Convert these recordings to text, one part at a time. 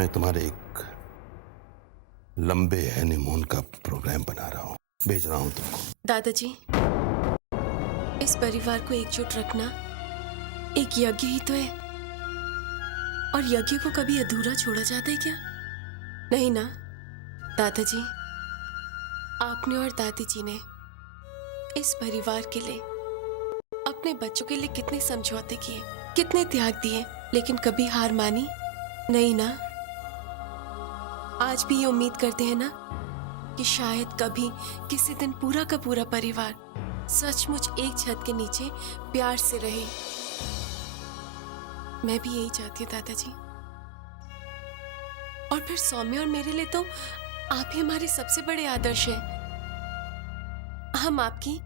मैं तुम्हारे एक लंबे हनीमून का प्रोग्राम बना रहा हूँ, भेज रहा हूँ तुमको। दादाजी, इस परिवार को एकजुट रखना एक यज्ञ ही तो है, और यज्ञ को कभी अधूरा छोड़ा जाता है क्या? नहीं ना दादाजी, आपने और दादी जी ने इस परिवार के लिए, अपने बच्चों के लिए कितने समझौते किए, कितने त्याग दिए, लेकिन कभी हार मानी नहीं ना। आज भी ये उम्मीद करते हैं ना कि शायद कभी किसी दिन पूरा का पूरा परिवार सचमुच एक छत के नीचे प्यार से रहे। मैं भी यही चाहती हूँ दादाजी। और फिर सौम्य और मेरे लिए तो आप ही हमारे सबसे बड़े आदर्श हैं। हम आपकी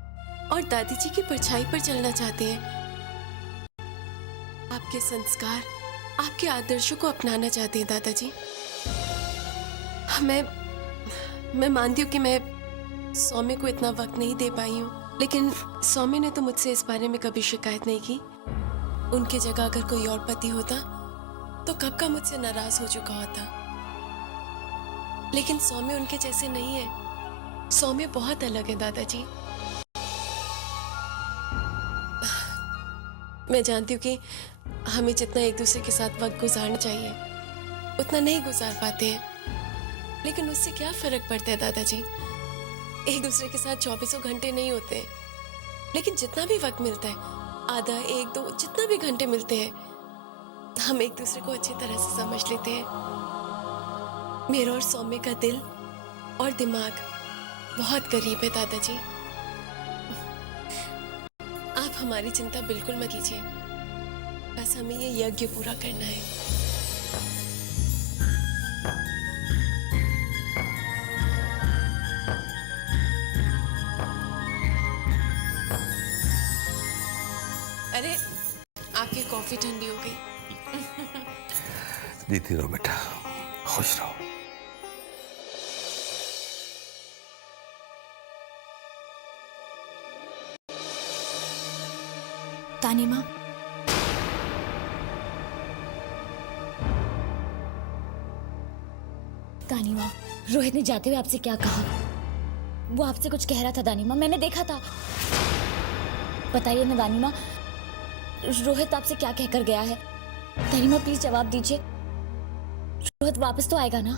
और दादी जी की परछाई पर चलना चाहते हैं, आपके संस्कार, आपके आदर्शों को अपनाना चाहते हैं दादाजी। मैं मानती हूँ कि मैं सौम्य को इतना वक्त नहीं दे पाई हूँ, लेकिन सौम्य ने तो मुझसे इस बारे में कभी शिकायत नहीं की। उनकी जगह अगर कोई और पति होता तो कब का मुझसे नाराज हो चुका होता। लेकिन सौम्य उनके जैसे नहीं है। सौम्य बहुत अलग है दादाजी। मैं जानती हूँ कि हमें जितना एक दूसरे के साथ वक्त गुजारना चाहिए उतना नहीं गुजार पाते हैं, लेकिन उससे क्या फर्क पड़ता है दादाजी। एक दूसरे के साथ 24 घंटे नहीं होते हैं, लेकिन जितना भी वक्त मिलता है, आधा, एक, दो, जितना भी घंटे मिलते हैं, हम एक दूसरे को अच्छी तरह से समझ लेते हैं। मेरा और सौम्य का दिल और दिमाग बहुत करीब है दादाजी। आप हमारी चिंता बिल्कुल मत कीजिए, बस हमें ये यज्ञ पूरा करना है। अरे, आपकी कॉफी ठंडी हो गई। जीती रहो बेटा, खुश रहो। तानीमा, तानीमा, रोहित ने जाते हुए आपसे क्या कहा? वो आपसे कुछ कह रहा था दानीमा, मैंने देखा था। बताइए ना दानीमा, रोहित आपसे क्या कहकर गया है? दानीमा प्लीज जवाब दीजिए। रोहित वापस तो आएगा ना?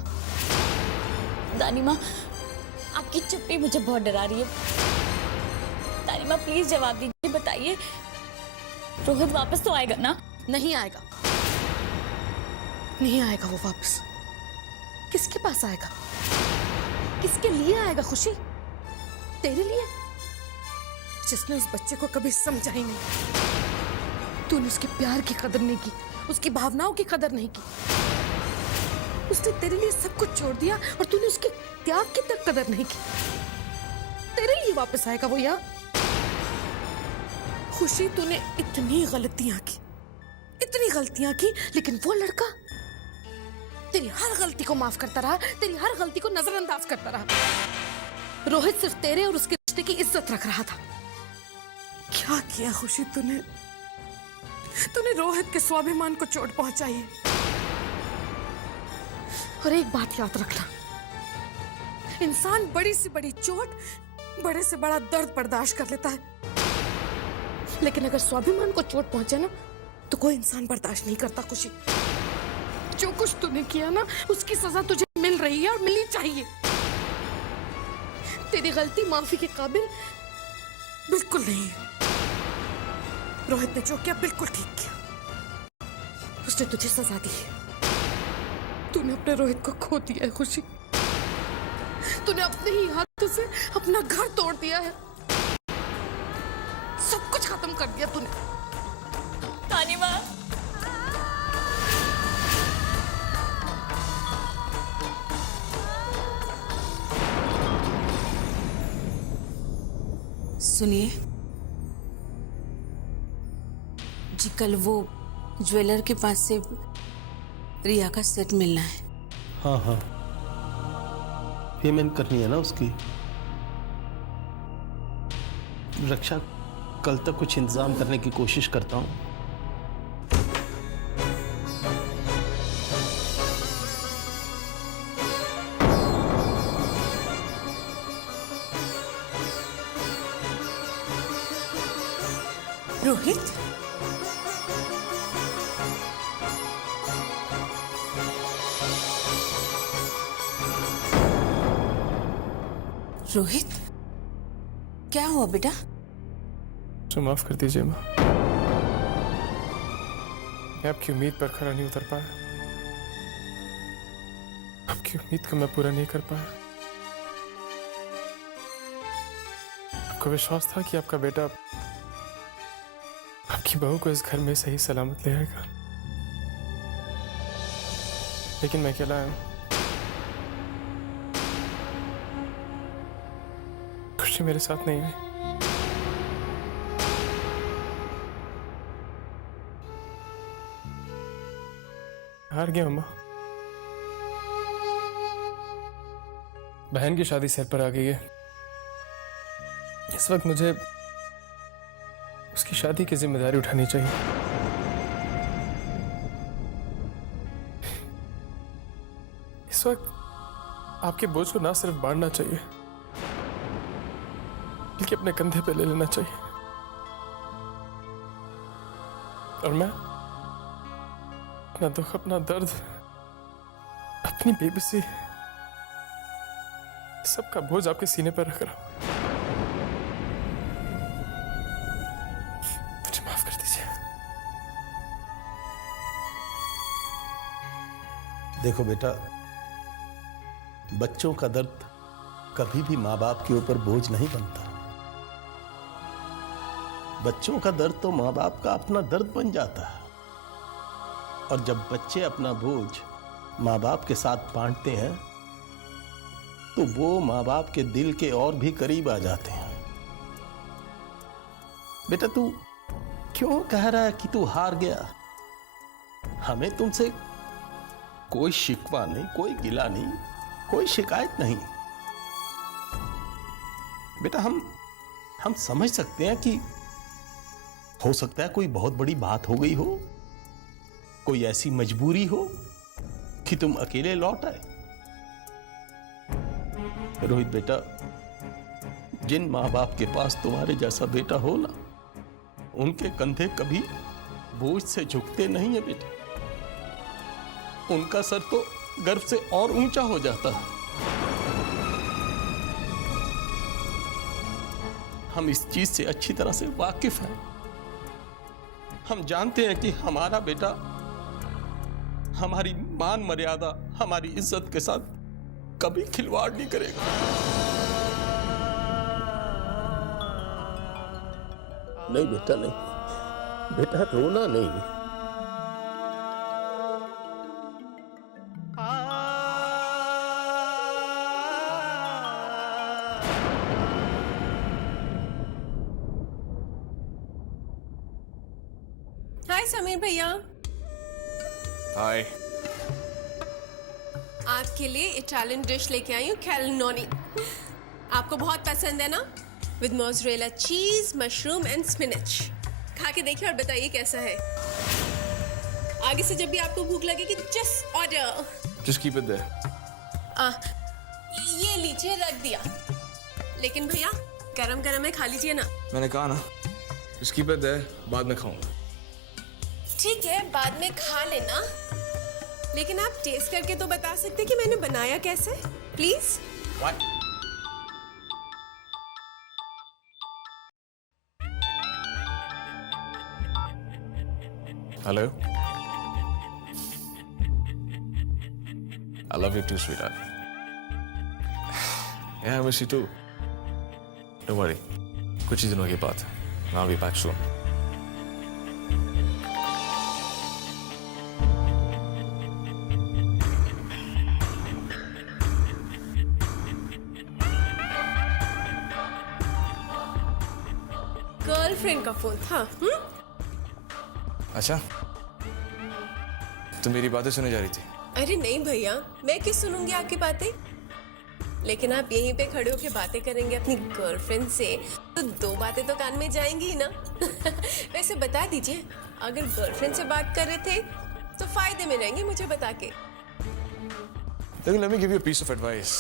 दानीमा, आपकी चुप्पी मुझे बहुत डरा रही है। दानीमा प्लीज जवाब दीजिए, बताइए रोहित वापस तो आएगा ना? नहीं आएगा, नहीं आएगा वो वापस। किसके पास आएगा? किसके लिए आएगा? खुशी, तेरे लिए, जिसने उस बच्चे को कभी समझा ही नहीं। तूने उसके प्यार की कदर नहीं की, उसकी भावनाओं की कदर नहीं की। उसने तेरे लिए सब कुछ छोड़ दिया और तूने उसके त्याग की तक कदर नहीं की। तेरे लिए वापस आएगा वो यहाँ? खुशी, तूने इतनी गलतियां की, इतनी गलतियां की, लेकिन वो लड़का तेरी हर गलती को माफ करता रहा, तेरी हर गलती को नजरअंदाज करता रहा। रोहित सिर्फ तेरे और उसके रिश्ते की इज्जत रख रहा था। क्या किया खुशी तूने? तूने रोहित के स्वाभिमान को चोट पहुंचाई है। और एक बात याद रखना, इंसान बड़ी से बड़ी चोट, बड़े से बड़ा दर्द बर्दाश्त कर लेता है, लेकिन अगर स्वाभिमान को चोट पहुंचे ना तो कोई इंसान बर्दाश्त नहीं करता। खुशी, जो कुछ तूने किया ना उसकी सजा तुझे मिल रही है और मिलनी चाहिए। तेरी गलती माफी के काबिल बिल्कुल नहीं है। रोहित ने जो किया बिल्कुल ठीक किया, उसने तुझे सजा दी है। तूने अपने रोहित को खो दिया है खुशी, तूने अपने ही हाथों से अपना घर तोड़ दिया है, सब कुछ खत्म कर दिया तूने। तानीमा, सुनिए जी, कल वो ज्वेलर के पास से रिया का सेट मिलना है। हाँ हाँ, पेमेंट करनी है ना उसकी। रक्षा, कल तक कुछ इंतजाम करने की कोशिश करता हूँ। रोहित, रोहित, क्या हुआ बेटा? तो माफ कर दीजिए माँ, मैं आपकी उम्मीद पर खरा नहीं उतर पाया, आपकी उम्मीद को मैं पूरा नहीं कर पाया। आपको विश्वास था कि आपका बेटा आपकी बहू को इस घर में सही सलामत ले आएगा, लेकिन मैं अकेला आया हूं। खुशी मेरे साथ नहीं है। हार गया अम्मा, बहन की शादी सिर पर आ गई है। इस वक्त मुझे उसकी शादी की जिम्मेदारी उठानी चाहिए। इस वक्त आपके बोझ को ना सिर्फ बांटना चाहिए, बल्कि अपने कंधे पे ले लेना चाहिए। और मैं अपना दुख, अपना दर्द, अपनी बेबसी, सबका बोझ आपके सीने पर रख रहा हूं। मुझे माफ कर दीजिए। देखो बेटा, बच्चों का दर्द कभी भी माँ बाप के ऊपर बोझ नहीं बनता। बच्चों का दर्द तो माँ बाप का अपना दर्द बन जाता है। और जब बच्चे अपना बोझ माँ बाप के साथ बांटते हैं तो वो माँ बाप के दिल के और भी करीब आ जाते हैं। बेटा तू क्यों कह रहा है कि तू हार गया? हमें तुमसे कोई शिकवा नहीं, कोई गिला नहीं, कोई शिकायत नहीं। बेटा हम समझ सकते हैं कि हो सकता है कोई बहुत बड़ी बात हो गई हो, कोई ऐसी मजबूरी हो कि तुम अकेले लौट आए। रोहित बेटा, जिन माँ बाप के पास तुम्हारे जैसा बेटा हो ना, उनके कंधे कभी बोझ से झुकते नहीं है बेटा। उनका सर तो गर्व से और ऊंचा हो जाता है। हम इस चीज से अच्छी तरह से वाकिफ हैं। हम जानते हैं कि हमारा बेटा हमारी मान मर्यादा, हमारी इज्जत के साथ कभी खिलवाड़ नहीं करेगा। नहीं बेटा, नहीं बेटा, रोना नहीं। हाय समीर भैया, हाय। आपके लिए इटालियन डिश लेके आई हूँ, कैलनोनी। आपको बहुत पसंद है ना? विद मोज़रेला चीज, मशरूम एंड स्पिनच। खा के देखिए और बताइए कैसा है। आगे से जब भी आपको भूख लगेगी, just order. Just keep it there. ये लीजिए, रख दिया। लेकिन भैया गरम गरम है, खा लीजिए ना। मैंने कहा ना, just keep it there, बाद में खाऊंगा। ठीक है, बाद में खा लेना, लेकिन आप टेस्ट करके तो बता सकते कि मैंने बनाया कैसे, please. Hello, I love you too, sweetheart. Yeah, I miss you too. Don't worry, कुछ ही दिनों की बात है। I'll be back soon. Girlfriend का फोन था। अच्छा, तो मेरी बातें सुने जा रही थी? अरे नहीं भैया, मैं किस सुनूंगी आपकी बातें। लेकिन आप यहीं पे खड़े होकर बातें करेंगे अपनी गर्लफ्रेंड से, तो दो बातें तो कान में जाएंगी ही ना। वैसे बता दीजिए, अगर गर्लफ्रेंड से बात कर रहे थे तो फायदे में रहेंगे मुझे बता के। लेकिन let me give you a piece of advice.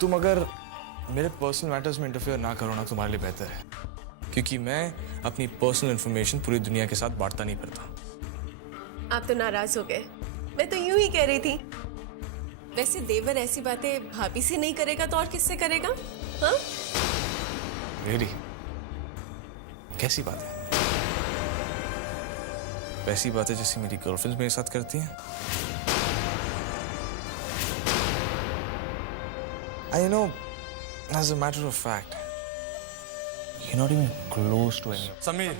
तुम अगर मेरे पर्सनल मैटर्स में इंटरफेयर ना करो ना, तुम्हारे लिए बेहतर है। क्योंकि मैं अपनी पर्सनल इंफॉर्मेशन पूरी दुनिया के साथ बांटता नहीं फिरता। आप तो नाराज हो गए। मैं तो यूं ही कह रही थी। वैसे देवर ऐसी बातें भाभी से नहीं करेगा तो और किससे करेगा? हाँ? Really? कैसी बात है? वैसी बातें जैसी मेरी गर्लफ्रेंड मेरे साथ करती हैं। I know, as a matter of fact, you're not even close to any. Samir.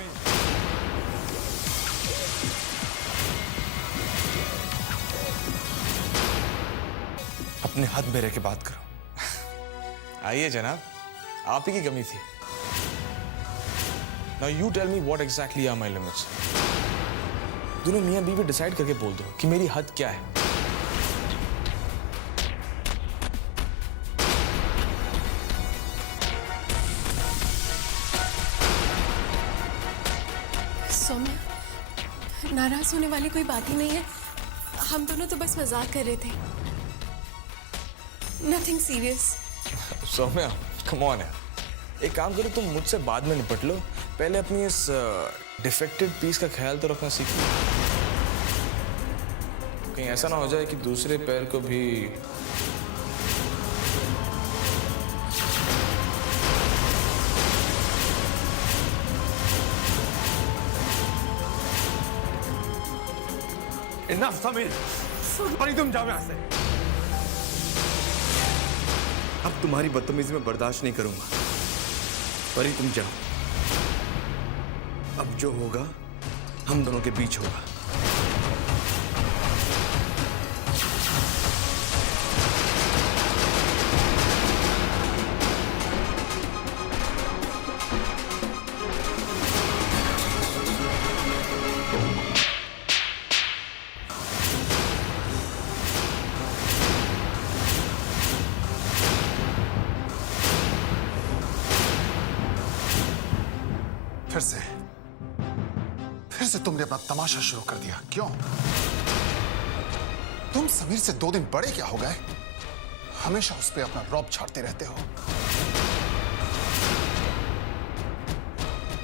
अपने हद में रह के बात करो। आइए जनाब, आप ही की कमी थी। Now you tell me what exactly are my limits. दोनों मियां बीवी डिसाइड करके बोल दो कि मेरी हद क्या है। सौम्या, नाराज होने वाली कोई बात ही नहीं है। हम दोनों तो बस मजाक कर रहे थे। Nothing serious. Saumya, come on यार। एक काम करो, तुम मुझसे बाद में निपट लो। पहले अपनी इस डिफेक्टेड पीस का ख्याल तो रखना सीखो। कहीं ऐसा ना हो जाए कि दूसरे पैर को भी इनफ समीर, परी तुम जाओ यहां से। अब तुम्हारी बदतमीजी में बर्दाश्त नहीं करूंगा। परी तुम जाओ। अब जो होगा हम दोनों के बीच होगा। फिर से तुमने अपना तमाशा शुरू कर दिया। क्यों? तुम समीर से 2 दिन बड़े क्या हो गए? हमेशा उस पे अपना रौब छाड़ते रहते हो।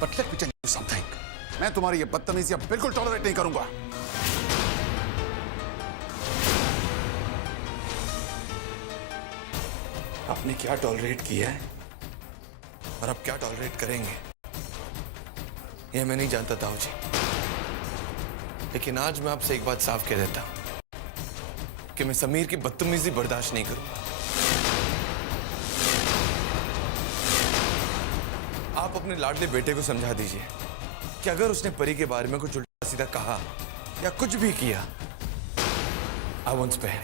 But let me tell you something. मैं तुम्हारी ये बदतमीजी अब बिल्कुल टॉलरेट नहीं करूंगा। आपने क्या टॉलरेट किया है और अब क्या टॉलरेट करेंगे, यह मैं नहीं जानता ताऊ जी। लेकिन आज मैं आपसे एक बात साफ कह देता हूं कि मैं समीर की बदतमीजी बर्दाश्त नहीं करूंगा। आप अपने लाडले बेटे को समझा दीजिए कि अगर उसने परी के बारे में कुछ उल्टा सीधा कहा या कुछ भी किया, आई वोंट स्पेयर।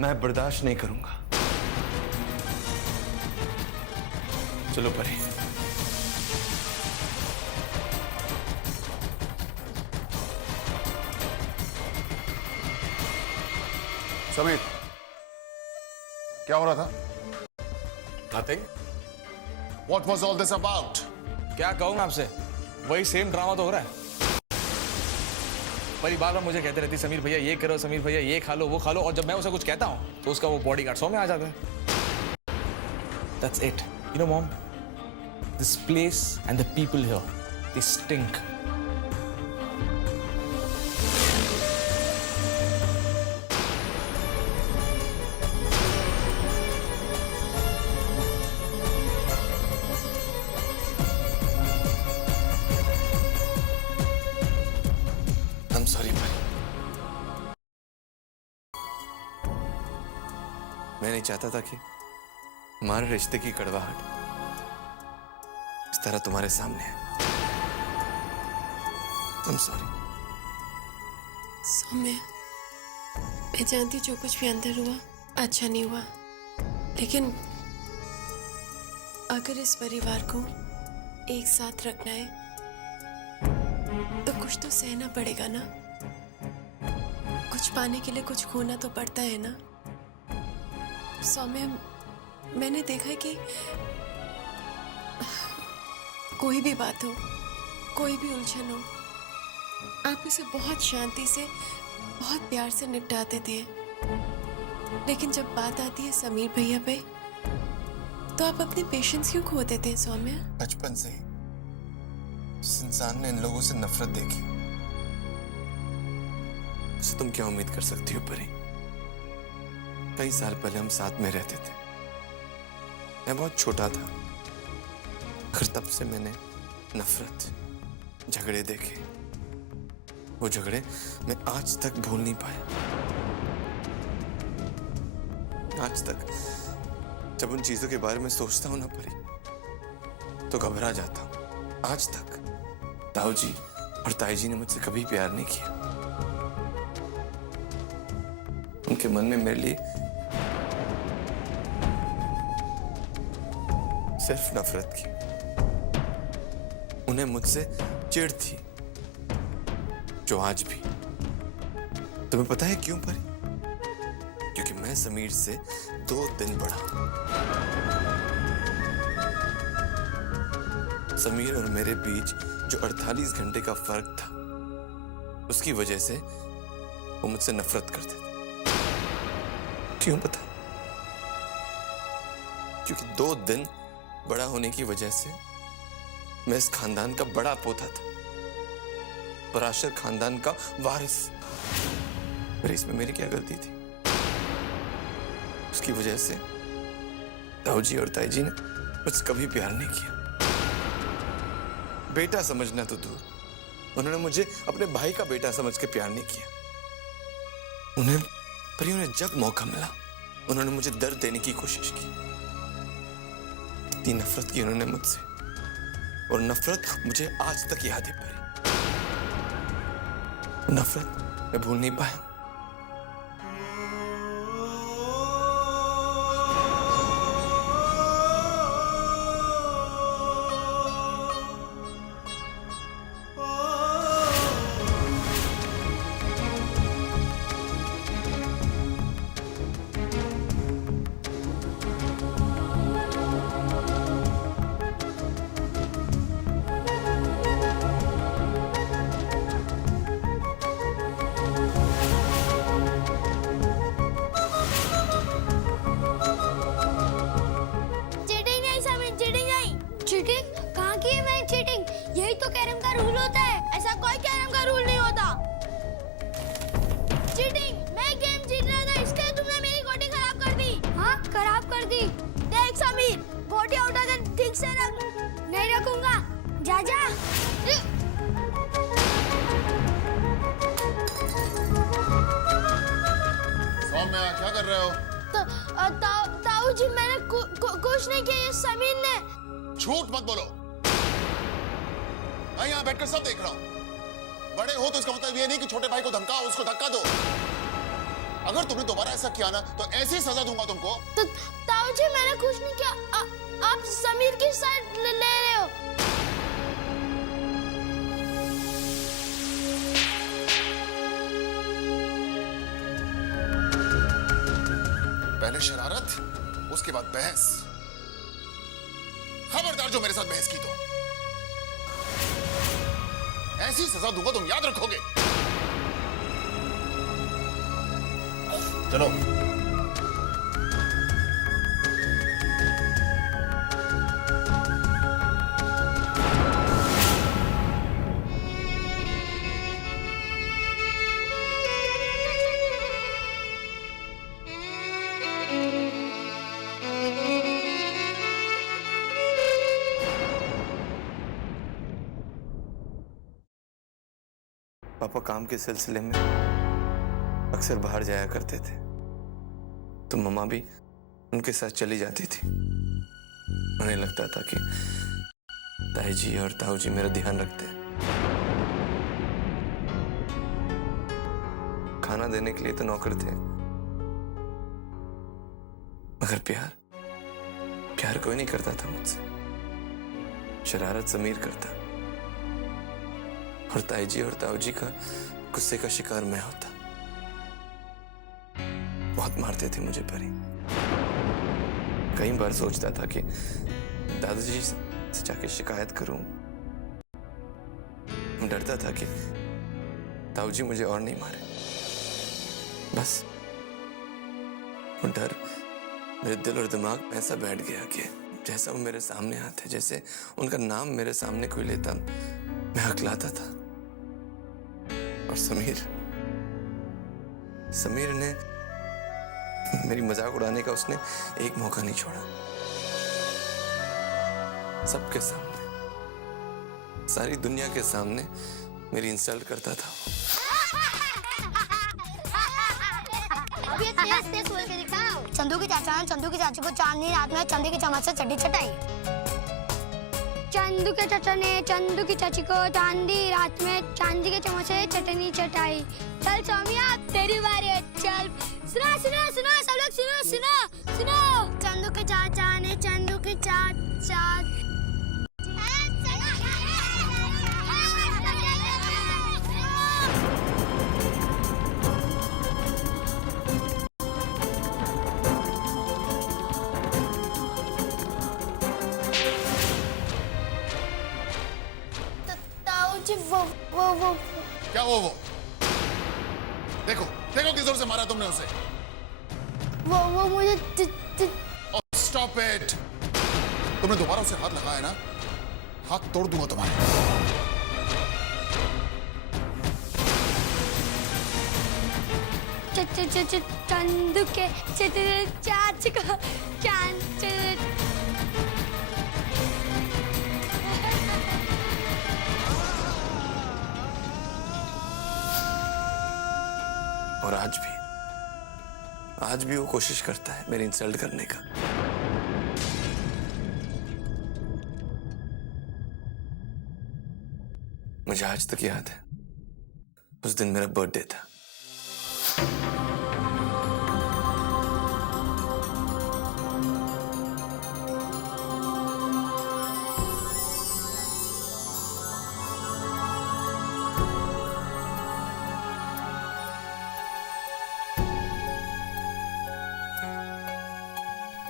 मैं बर्दाश्त नहीं करूंगा। चलो परी। समीर, क्या हो रहा था? Nothing. What was all this about? क्या कहूँ मैं आपसे, वही सेम ड्रामा तो हो रहा है। परी बार बार मुझे कहते रहती, समीर भैया ये करो, समीर भैया ये खा लो, वो खा लो, और जब मैं उसे कुछ कहता हूँ तो उसका वो बॉडीगार्ड 100 में आ जाता है। That's it. You know, Mom, this place and the people here, they stink. I'm sorry, भाई। मैं नहीं चाहता था कि हमारे रिश्ते की कड़वाहट इस तरह तुम्हारे सामने है। I'm sorry। सौम्या, मैं जानती जो कुछ भी अंदर हुआ अच्छा नहीं हुआ, लेकिन अगर इस परिवार को एक साथ रखना है तो कुछ तो सहना पड़ेगा ना। कुछ पाने के लिए कुछ खोना तो पड़ता है ना। सौम्या, मैंने देखा है कि कोई भी बात हो, कोई भी उलझन हो, आप उसे बहुत शांति से, बहुत प्यार से निपटाते थे। लेकिन जब बात आती है समीर भैया पे तो आप अपने पेशेंस क्यों खो देते हैं सौम्या? बचपन से ही जिस इंसान ने इन लोगों से नफरत देखी उससे तुम क्या उम्मीद कर सकती हो परी? कई साल पहले हम साथ में रहते थे, मैं बहुत छोटा था, फिर तब से मैंने नफरत, झगड़े देखे। वो झगड़े मैं आज तक भूल नहीं पाया। आज तक जब उन चीजों के बारे में सोचता हूं ना परी तो घबरा जाता हूं। आज तक ताऊ जी और ताई जी ने मुझसे कभी प्यार नहीं किया। उनके मन में मेरे लिए सिर्फ नफरत की। उन्हें मुझसे चिढ़ थी, जो आज भी। तुम्हें पता है क्यों परी? क्योंकि मैं समीर से 2 दिन बड़ा हूं। समीर और मेरे बीच जो 48 घंटे का फर्क था, उसकी वजह से वो मुझसे नफरत करते थे। क्यों पता? क्योंकि 2 दिन बड़ा होने की वजह से मैं इस खानदान का बड़ा पोता था, पराशर खानदान का वारिस। पर इसमें मेरी क्या गलती थी? उसकी वजह से ताऊ जी और ताई जी ने मुझसे कभी प्यार नहीं किया। बेटा समझना तो दूर, उन्होंने मुझे अपने भाई का बेटा समझ के प्यार नहीं किया। उन्हें जब मौका मिला उन्होंने मुझे दर्द देने की कोशिश की। इतनी नफरत की उन्होंने मुझसे, और नफरत मुझे आज तक याद है परी। नफरत मैं भूल नहीं पाया। चीटिंग? कहाँ की है मैंने चीटिंग? यही तो कैरम का रूल होता है, ऐसा कोई कैरम का रूल नहीं होता। चीटिंग? मैं गेम जीत रहा था, इसके लिए तुमने मेरी गोटी खराब कर दी। हाँ, खराब कर दी। देख समीर, गोटी उठाकर ठीक से रख। नहीं रखूंगा, जा जा। सौम्या, क्या कर रहे हो? ताऊ जी, मैंने कुछ नहीं किया, ये समीर ने। झूठ मत बोलो। मैं यहाँ बैठकर सब देख रहा हूँ। बड़े हो तो इसका मतलब ये नहीं कि छोटे भाई को धमकाओ, उसको धक्का दो। अगर तुमने दोबारा ऐसा किया ना तो ऐसी सजा दूंगा तुमको। तो ताऊ जी, मैंने कुछ नहीं किया। आप समीर की साइड ले रहे हो। पहले शरारत, उसके बाद बहस। खबरदार जो मेरे साथ बहस की तो ऐसी सजा दूंगा तुम याद रखोगे। चलो। पापा काम के सिलसिले में अक्सर बाहर जाया करते थे, तो मम्मा भी उनके साथ चली जाती थी। उन्हें लगता था कि ताई जी और ताऊ जी मेरा ध्यान रखते हैं। खाना देने के लिए तो नौकर थे, मगर प्यार कोई नहीं करता था मुझसे। शरारत समीर करता, और ताई जी और ताऊ जी का गुस्से का शिकार मैं होता। बहुत मारते थे मुझे परी। कई बार सोचता था कि दादाजी से जाके शिकायत करूं। डरता था कि ताऊ जी मुझे और नहीं मारे। बस वो डर मेरे दिल और दिमाग में ऐसा बैठ गया कि जैसा वो मेरे सामने आते, जैसे उनका नाम मेरे सामने कोई लेता, मैं हकलाता था। और समीर ने मेरी मजाक उड़ाने का उसने एक मौका नहीं छोड़ा। सबके सामने, सारी दुनिया के सामने मेरी इंसल्ट करता था। अभी तेज तेज बोल के दिखाओ। चंदू की चाचा ने चंदू की चाची को चांदनी रात में चांदी की चम्मच से चड्डी चटाई। चंदू के चाचा ने चंदू की चाची को चांदी रात में चांदी के चम्मच से चटनी चटाई। चल सौम्या तेरी बारी है, चल। सुनो सुनो सुनो सब लोग सुनो सुनो सुनो। चंदू के चाचा ने चंदू की चाचा वो क्या वो देखो देखो किस जोर से मारा तुमने उसे। वो मुझे स्टॉप इट। तुमने दोबारा उसे हाथ लगाया ना, हाथ तोड़ दूंगा तुम्हारे। चंदू के चाची को चांद और आज भी वो कोशिश करता है मेरी इंसल्ट करने का। मुझे आज तक याद है, उस दिन मेरा बर्थडे था।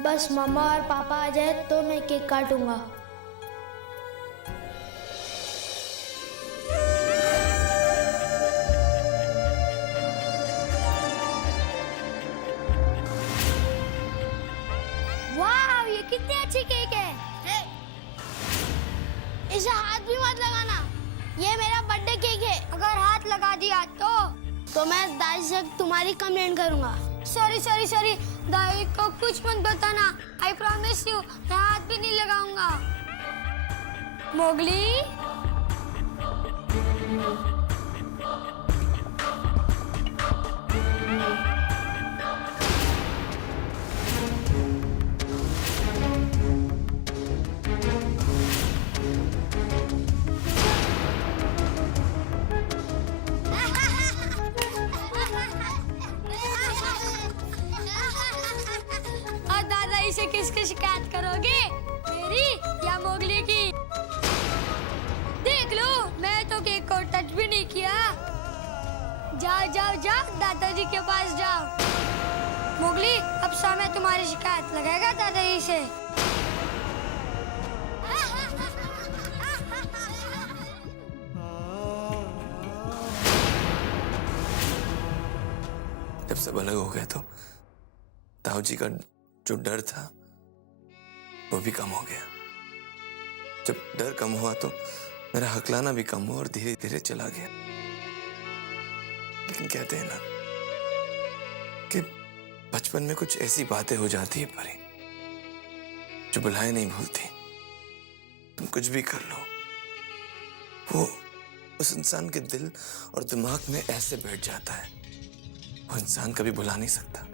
बस मामा और पापा आ जाए तो मैं केक काटूंगा। वाह, ये कितनी अच्छी केक है। इसे हाथ भी मत लगाना, ये मेरा बर्थडे केक है। अगर हाथ लगा दिया तो मैं दादी से तुम्हारी कंप्लेंट करूंगा। सॉरी दादी को कुछ मत बताना। आई प्रॉमिस यू, मैं हाथ भी नहीं लगाऊंगा। मोगली से किसकी शिकायत करोगे, मेरी या मोगली की? देख लो, मैं तो केक को टच भी नहीं किया। जाओ दादाजी के पास जाओ। मोगली, अब समय तुम्हारी शिकायत लगाएगा दादाजी से। जब सब अलग हो गए तो ताऊ जी का जो डर था वो भी कम हो गया। जब डर कम हुआ तो मेरा हकलाना भी कम हुआ और धीरे धीरे चला गया। लेकिन कहते हैं ना कि बचपन में कुछ ऐसी बातें हो जाती है परी, जो बुलाए नहीं भूलती। तुम कुछ भी कर लो, वो उस इंसान के दिल और दिमाग में ऐसे बैठ जाता है, वो इंसान कभी भुला नहीं सकता।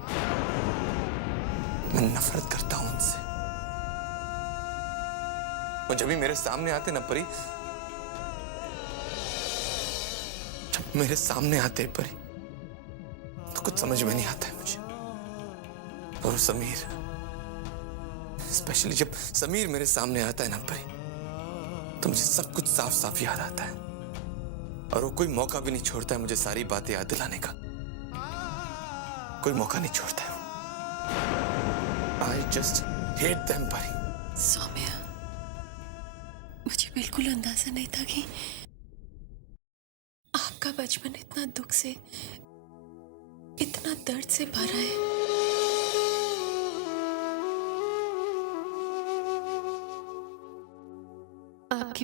मैं नफरत करता हूं उनसे। और जब भी मेरे सामने आते ना परी, जब मेरे सामने आते परी, तो कुछ समझ में नहीं आता है मुझे। और समीर, स्पेशली जब समीर मेरे सामने आता है ना परी, तो मुझे सब कुछ साफ साफ याद आता है। और वो कोई मौका भी नहीं छोड़ता है मुझे सारी बातें याद दिलाने का। कोई मौका नहीं छोड़ता है। I just hate them, परी। सौम्या, मुझे बिल्कुल अंदाजा नहीं था कि आपका बचपन इतना दुख से, इतना दर्द से भरा है।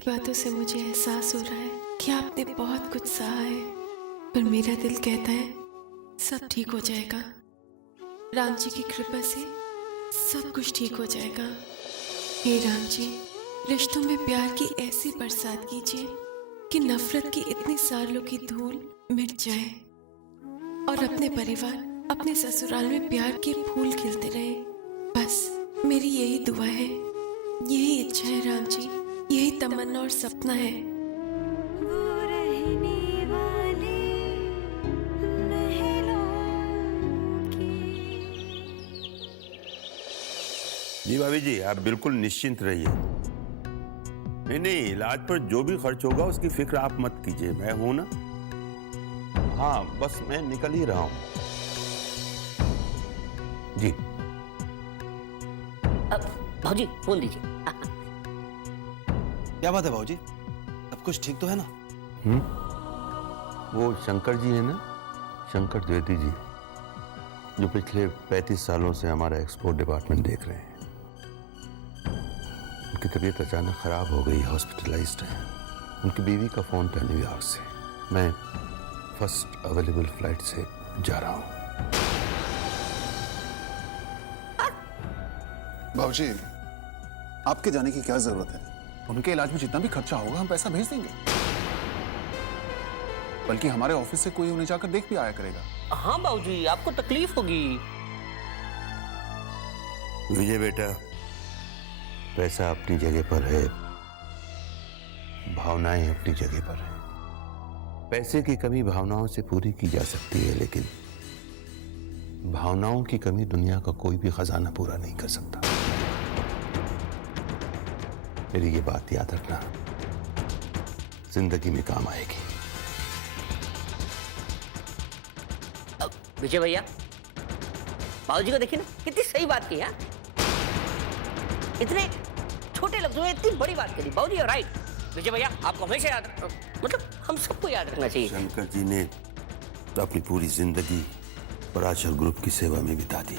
बातों से मुझे एहसास हो रहा है कि आपने बहुत कुछ सहा है, पर मेरा दिल कहता है सब ठीक हो जाएगा। राम जी की कृपा से सब कुछ ठीक हो जाएगा। हे राम जी, रिश्तों में प्यार की ऐसी बरसात कीजिए कि नफरत की इतनी सालों की धूल मिट जाए और अपने परिवार, अपने ससुराल में प्यार के फूल खिलते रहे। बस मेरी यही दुआ है, यही इच्छा है राम जी, यही तमन्ना और सपना है। जी भाभी जी, आप बिल्कुल निश्चिंत रहिए। नहीं, इलाज पर जो भी खर्च होगा उसकी फिक्र आप मत कीजिए, मैं हूं ना। हाँ, बस मैं निकल ही रहा हूं। जी भाजी फोन दीजिए। क्या बात है भाजी, सब कुछ ठीक तो है ना? वो शंकर जी है ना, शंकर द्विवेदी जी, जो पिछले 35 सालों से हमारा एक्सपोर्ट डिपार्टमेंट देख रहे हैं। उनकी तबीयत अचानक खराब हो गई, हॉस्पिटलाइज्ड है। उनकी बीवी का फोन था न्यूयॉर्क से। मैं फर्स्ट अवेलेबल फ्लाइट से जा रहा हूँ। बाबूजी, आपके जाने की क्या जरूरत है? उनके इलाज में जितना भी खर्चा होगा हम पैसा भेज देंगे। बल्कि हमारे ऑफिस से कोई उन्हें जाकर देख भी आया करेगा। हाँ बाबूजी, आपको तकलीफ होगी। विजय बेटा, पैसा अपनी जगह पर है, भावनाएं अपनी जगह पर है। पैसे की कमी भावनाओं से पूरी की जा सकती है, लेकिन भावनाओं की कमी दुनिया का कोई भी खजाना पूरा नहीं कर सकता। मेरी ये बात याद रखना, जिंदगी में काम आएगी। विजय भैया, बाबूजी को देखिए ना, कितनी सही बात की है। इतने छोटे लफ्जों में इतनी बड़ी बात करी। बाबूजी राइट। विजय भैया, आपको हमेशा याद, मतलब हम सबको याद रखना चाहिए। शंकर जी ने तो अपनी पूरी जिंदगी पराशर ग्रुप की सेवा में बिता दी।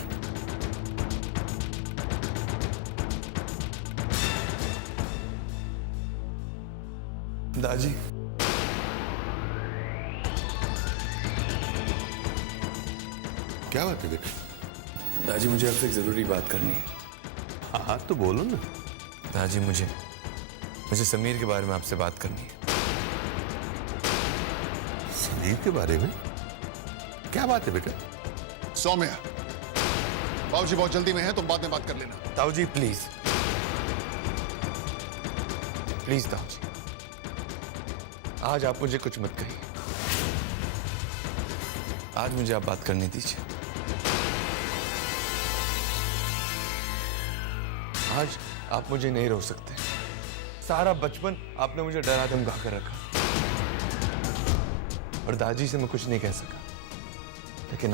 दादी, क्या बात है बेटा? दादी मुझे आपसे एक जरूरी बात करनी है। हाँ तो बोलो ना। दादी मुझे समीर के बारे में आपसे बात करनी है। समीर के बारे में? क्या बात है बेटा? सौम्या, बाबूजी बहुत जल्दी में है, तुम बाद में बात कर लेना। ताऊजी प्लीज, प्लीज ताऊजी, आज आप मुझे कुछ मत कहिए। आज मुझे आप बात करने दीजिए। आज आप मुझे नहीं रोक सकते। सारा बचपन आपने मुझे डरा धमका कर रखा और दादी से मैं कुछ नहीं कह सका। लेकिन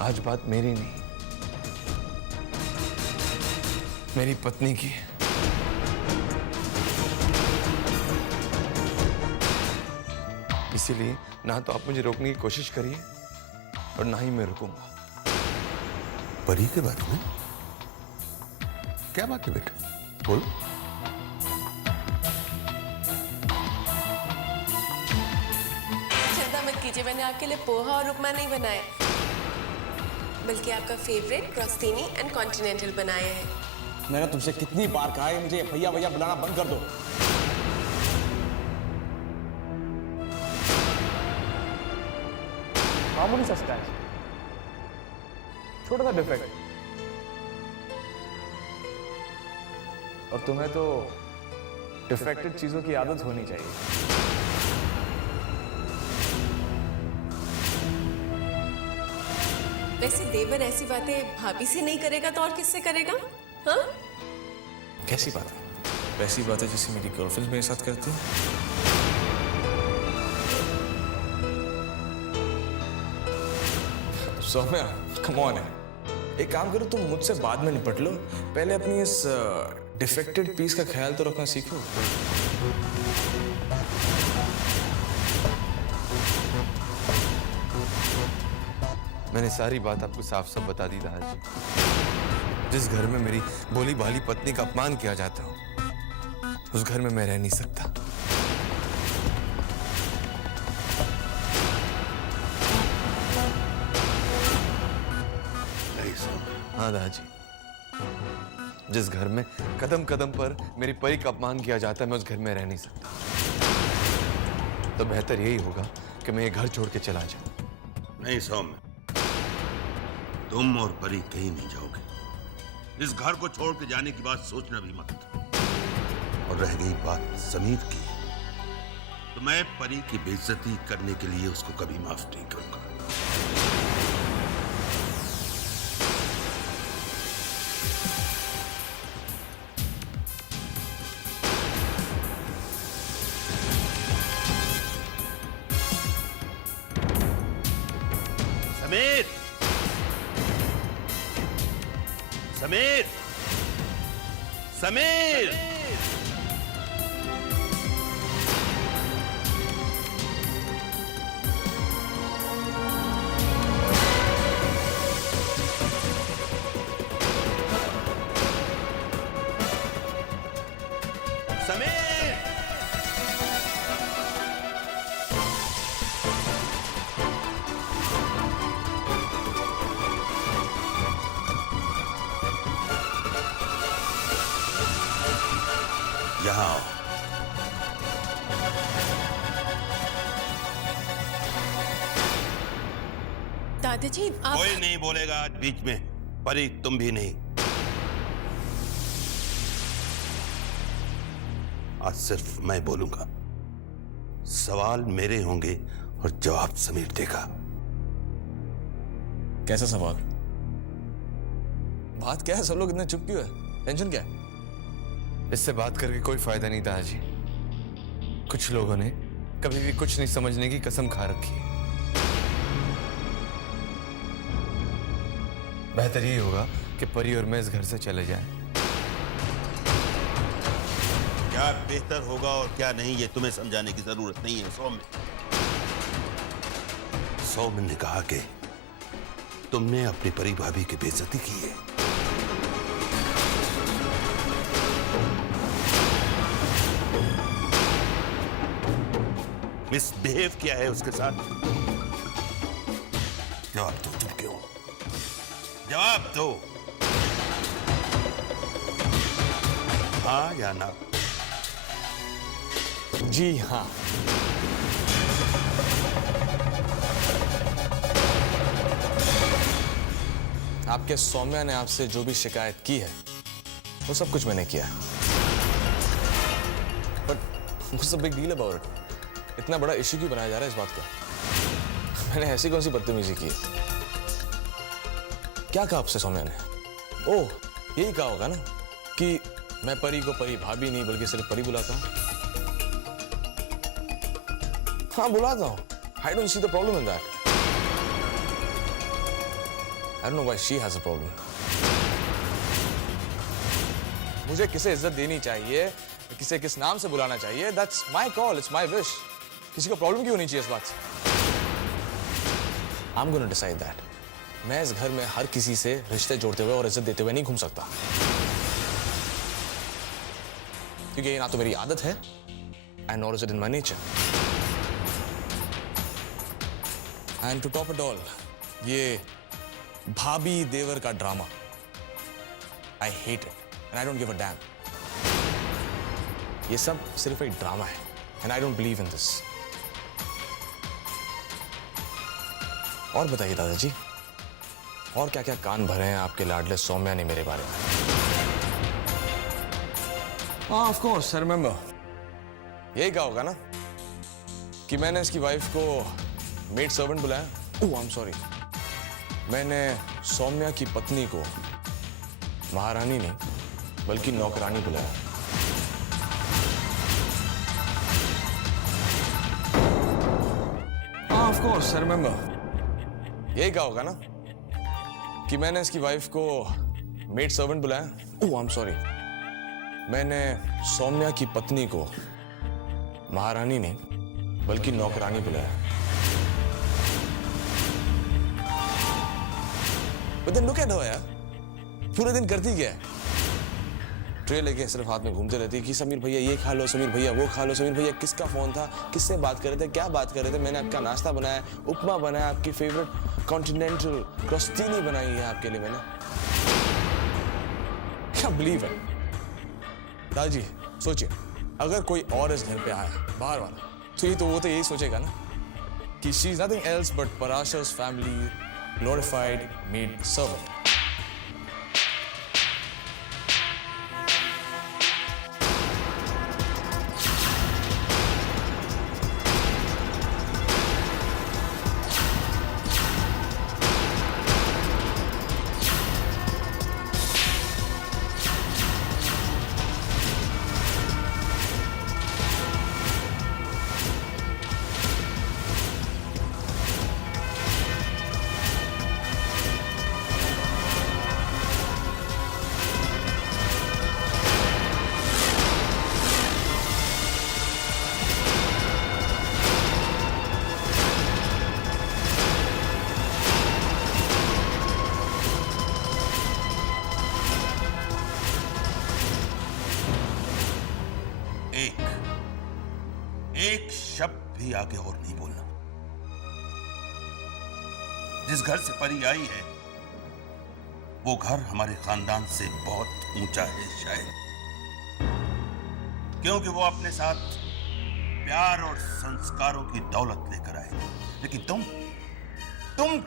आज बात मेरी नहीं, मेरी पत्नी की है। इसीलिए ना तो आप मुझे रोकने की कोशिश करिए और ना ही मैं रुकूंगा। परी के बारे में? क्या बात है बेटा, बोलो। चिंता मत कीजिए, मैंने आपके लिए पोहा और उपमा नहीं बनाए, बल्कि आपका फेवरेट क्रॉस्टीनी एंड कॉन्टिनेंटल बनाए हैं। मैंने तुमसे कितनी बार कहा है मुझे भैया भैया बुलाना बंद कर दो। मामूली सा स्क्रैच, छोटा सा डिफेक्ट, और तुम्हें तो डिफेक्टेड चीजों की आदत होनी चाहिए। वैसे देवर ऐसी बातें भाभी से नहीं करेगा तो और किससे करेगा? हाँ? कैसी बात है? वैसी बात है जैसे मेरी गर्लफ्रेंड मेरे साथ करती है। सौम्या, कम ऑन है। एक काम करो, तुम मुझसे बाद में निपट लो, पहले अपनी इस डिफेक्टेड पीस का ख्याल तो रखना सीखो। मैंने सारी बात आपको साफ साफ बता दी दादाजी। जिस घर में मेरी भोली भाली पत्नी का अपमान किया जाता हो, उस घर में मैं रह नहीं सकता। हाँ दादाजी, जिस घर में कदम कदम पर मेरी परी का अपमान किया जाता है, मैं उस घर में रह नहीं सकता। तो बेहतर यही होगा कि मैं ये घर छोड़ के चला जाऊं। नहीं सौम्य, तुम और परी कहीं नहीं जाओगे। इस घर को छोड़ के जाने की बात सोचना भी मत। और रह गई बात समीर की, तो मैं परी की बेइज्जती करने के लिए उसको कभी माफ नहीं करूंगा। समीर, समीर, समीर, समीर, यहाँ आओ। दादाजी आप कोई नहीं बोलेगा आज बीच में, परी तुम भी नहीं। आज सिर्फ मैं बोलूंगा, सवाल मेरे होंगे और जवाब समीर देगा। कैसा सवाल? बात क्या है? सब लोग इतने चुप क्यों है? टेंशन क्या है? इससे बात करके कोई फायदा नहीं दादाजी। कुछ लोगों ने कभी भी कुछ नहीं समझने की कसम खा रखी है। बेहतर यही होगा कि परी और मैं इस घर से चले जाएं। क्या बेहतर होगा और क्या नहीं, ये तुम्हें समझाने की जरूरत नहीं है सौम्य। सौम्य ने कहा कि तुमने अपनी परी भाभी की बेइज्जती की है। मिसबिहेव किया है उसके साथ। जवाब दो, तुम क्यों? जवाब दो, हाँ या ना? जी हाँ। आपके सौम्या ने आपसे जो भी शिकायत की है वो सब कुछ मैंने किया। But what's the big deal about it? इतना बड़ा इश्यू क्यों बनाया जा रहा है इस बात का? मैंने ऐसी कौन सी बदतमीजी की? क्या कहा आपसे सौम्या ने? ओह, यही कहा होगा ना कि मैं परी को परी भाभी नहीं बल्कि सिर्फ परी बुलाता हूं। हाँ, बुलाता हूं। I don't see the problem in that. I don't know why she has a problem. मुझे किसे इज्जत देनी चाहिए, किसे किस नाम से बुलाना चाहिए, that's my call, it's my wish. किसी को प्रॉब्लम क्यों होनी चाहिए इस बात से? I'm going to decide that. मैं इस घर में हर किसी से रिश्ते जोड़ते हुए और इज्जत देते हुए नहीं घूम सकता, क्योंकि ये ना तो मेरी आदत है and nor is it in my nature. And to top it all, ये भाभी देवर का drama, I hate it and I don't give a damn. ये सब सिर्फ एक ड्रामा है and I don't believe in this. और बताइए दादाजी, और क्या क्या कान भरे हैं आपके लाडले सौम्या ने मेरे बारे में? हाँ, ऑफ कोर्स, आई रिमेंबर। यही कहा होगा ना कि मैंने इसकी वाइफ को मेड सर्वेंट बुलाया। ओह, आई एम सॉरी, मैंने सौम्या की पत्नी को महारानी नहीं बल्कि नौकरानी बुलाया। हाँ, ऑफ कोर्स, आई रिमेंबर। यही कहा होगा ना कि मैंने इसकी वाइफ को मेड सर्वेंट बुलाया। ओह, आई एम सॉरी, मैंने सौम्या की पत्नी को महारानी नहीं बल्कि नौकरानी बुलाया। But then look at her, यार, पूरे दिन करती क्या है? ट्रे लेके सिर्फ हाथ में घूमते रहती है कि समीर भैया ये खा लो, समीर भैया वो खा लो, समीर भैया किसका फोन था, किससे बात कर रहे थे, क्या बात कर रहे थे, मैंने आपका नाश्ता बनाया, उपमा बनाया, आपकी फेवरेट कॉन्टिनेंटल क्रॉस्टीनी बनाई है आपके लिए मैंने। क्या बिलीव है दादाजी, सोचिए अगर कोई और इस घर पे आया बाहर वाला, तो वो तो यही सोचेगा ना कि she is nothing else but Parashar's family glorified maid servant। एक शब्द भी आगे और नहीं बोलना। जिस घर से परी आई है वो घर हमारे खानदान से बहुत ऊंचा है शायद, क्योंकि वो अपने साथ प्यार और संस्कारों की दौलत लेकर आए। लेकिन तुम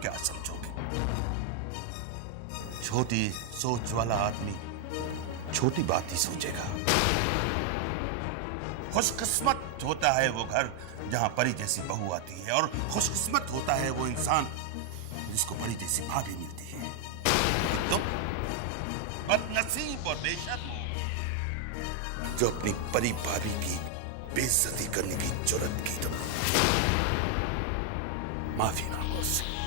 क्या समझोगे? छोटी सोच वाला आदमी छोटी बात ही सोचेगा। खुशकिस्मत होता है वो घर जहां परी जैसी बहू आती है, और खुशकिस्मत होता है वो इंसान जिसको परी जैसी भाभी मिलती है। तुम बदनसीब और बेशर्म हो जो अपनी परी भाभी की बेइज्जती करने की जुर्रत की। तुमने माफी मांगो उससे।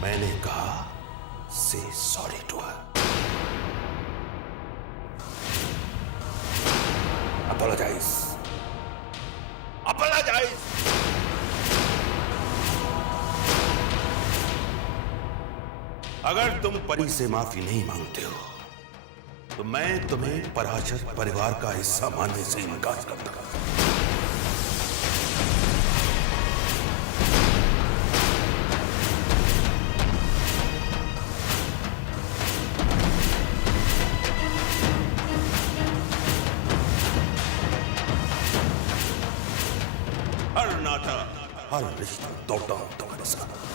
मैंने कहा say sorry to her. Apologize. Apologize. अगर तुम परी से माफी नहीं मांगते हो तो मैं तुम्हें पराशर परिवार का हिस्सा मानने से इनकार करता हूं। हर नाता हर रिश्ता तोड़ता हूं तुम्हारे साथ।